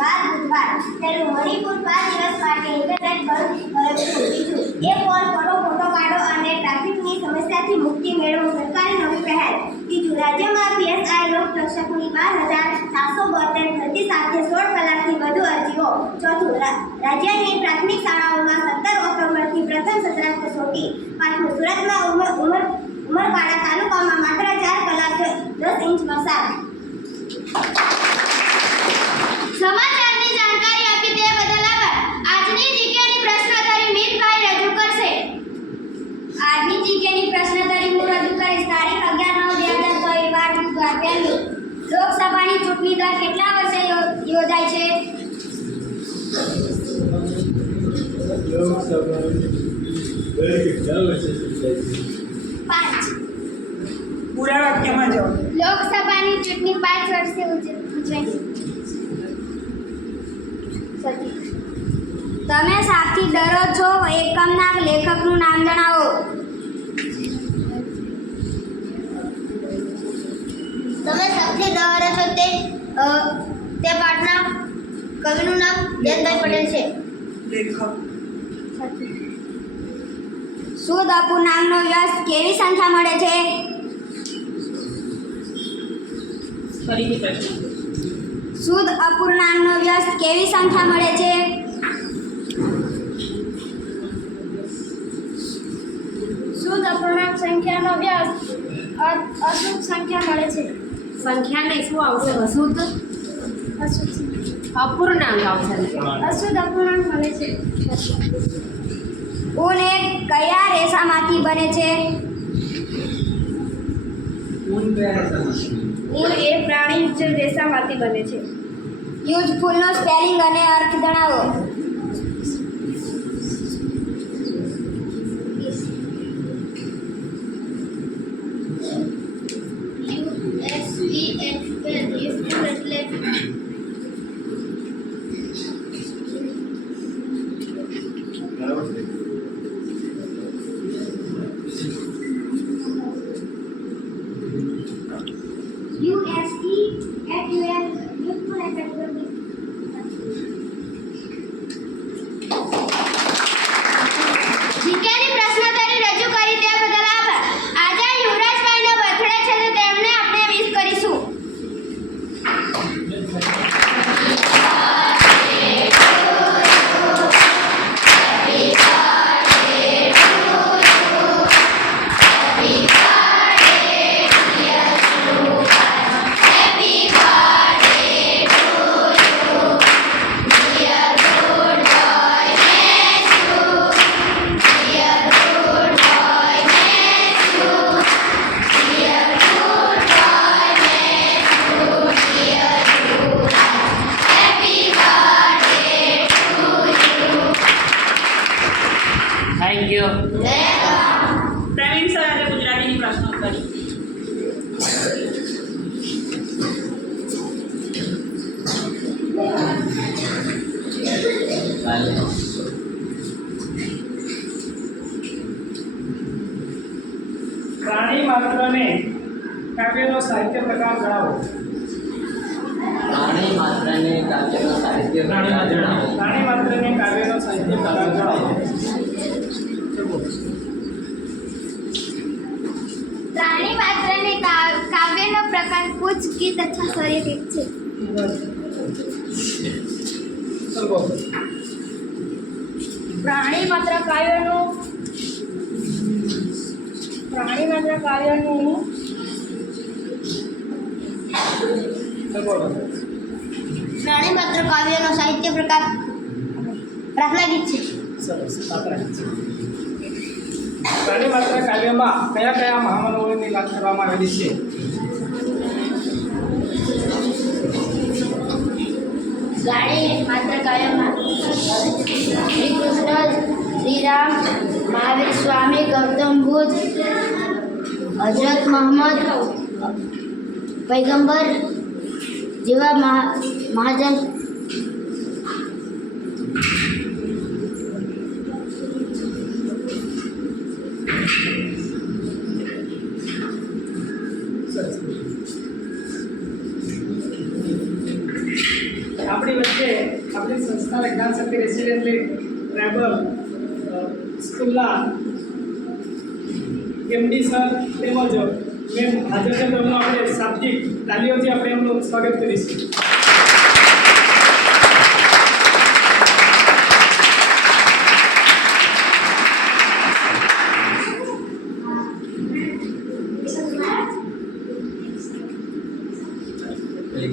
બાદ બુધવાર તેનું મણિપુર 5 દિવસ માટે ઇન્ટરનેટ બંધ કરાવ્યું. બીજું એક ઓર ફોટો કાઢો અને ટ્રાફિકની સમસ્યાથી મુક્તિ મેળવો સરકારી નવી પહેલ. ત્રીજું રાજ્યમાં પીએસઆઈ લોકરક્ષકની 12,772 ભરતી સાથે 16 કલાકથી વધુ અરજીઓ. ચોથું રાજ્યની પ્રાથમિક શાળાઓમાં 17 ઓક્ટોબરથી પ્રથમ સત્રાંત કસોટી. પાંચમું સુરતમાં ઉમરપાડા તાલુકામાં માત્ર 4 કલાક 10 ઇંચ વરસાદ. સમાચારની જાણકારી આપી તે બદલ આભાર. આજની જીકેની પ્રશ્નોત્તરી મિતભાઈ રજૂ કરશે. આજની જીકેની પ્રશ્નોત્તરી હું રજૂ કરીશ. તારીખ 11/9/2024 વાર બુધવાર. પહેલું, લોકસભાની ચૂંટણી દર કેટલા વર્ષે યોજાય છે? પાંચ. પૂરા વાક્યમાં જાઓ. લોકસભાની ચૂંટણી 5 વર્ષે ઉજવાય છે. તમે સાથી ડરો છો? એકમના લેખકનું નામ જણાવો. તમે સૌથી ડરો છો તે પાઠના કવિનું નામ જયંતભાઈ પટેલ છે. લેખક શુદ્ધ અપૂર્ણાંકનો વ્યસ્ત કેવી સંખ્યા મળે છે? ફરીથી પ્રશ્ન. શુદ્ધ અપૂર્ણાંકનો વ્યસ્ત કેવી સંખ્યા મળે છે? શુદ્ધ અપૂર્ણાંક સંખ્યાનો વ્યસ્ત અશુદ્ધ સંખ્યા મળે છે. સંખ્યા નહીં, શું આવશે? અશુદ્ધ અપૂર્ણાંક આવશે. અશુદ્ધ અપૂર્ણાંક મળે છે. ઊન એ કયા રેસામાંથી બને છે? ઊન એ પ્રાણીજ રેસામાંથી બને છે. યુઝફુલનો સ્પેલિંગ અને અર્થ જણાવો. જીકેની પ્રશ્નોત્તરી રજૂ કરી તે બદલ આભાર. આજે યુવરાજભાઈનો બર્થડે છે તો તેમને આપણે વિશ કરીશું. Thank you. પ્રવીણ સર આજે ગુજરાતીની પ્રશ્નોત્તરી. પ્રાણી માત્રને કાવ્યનો સાહિત્ય પ્રકાર જણાવો. પ્રાણી માત્રને કાવ્યનો સાહિત્ય પ્રકાર જણાવો. પ્રાણી માત્રને કાવ્યનો સાહિત્ય પ્રકાર જણાવો. પ્રાણી માત્રને કાવ્યનો પ્રકાર કુછ ગીત અથવા સ્વર્ય ગીત છે. ચલો. પ્રાણી માત્ર કાવ્યનું પ્રાણી માત્ર કાવ્યનો સાહિત્ય પ્રકાર પ્રાર્થના ગીત છે. સરસ. પ્રાણી માત્ર કાવ્યમાં કયા કયા મહામનોની વાત કરવામાં આવેલી છે? પ્રાણી માત્ર કાવ્યમાં શ્રી કૃષ્ણ, શ્રી રામ, મહાવીર સ્વામી, ગૌતમ બુદ્ધ, હજરત મોહમ્મદ પૈગંબર જેવા મહાજન આપણી વચ્ચે આપણી સંસ્થા વિજ્ઞાન શક્તિ રેસિડેન્ટલી ટ્રાઇબલ સ્કૂલના એમડી સર તેમજ મેમ હાજર છે, તેમનું આપણે શાબ્દિક તાલીઓથી આપણે એમનું સ્વાગત કરીશું. એક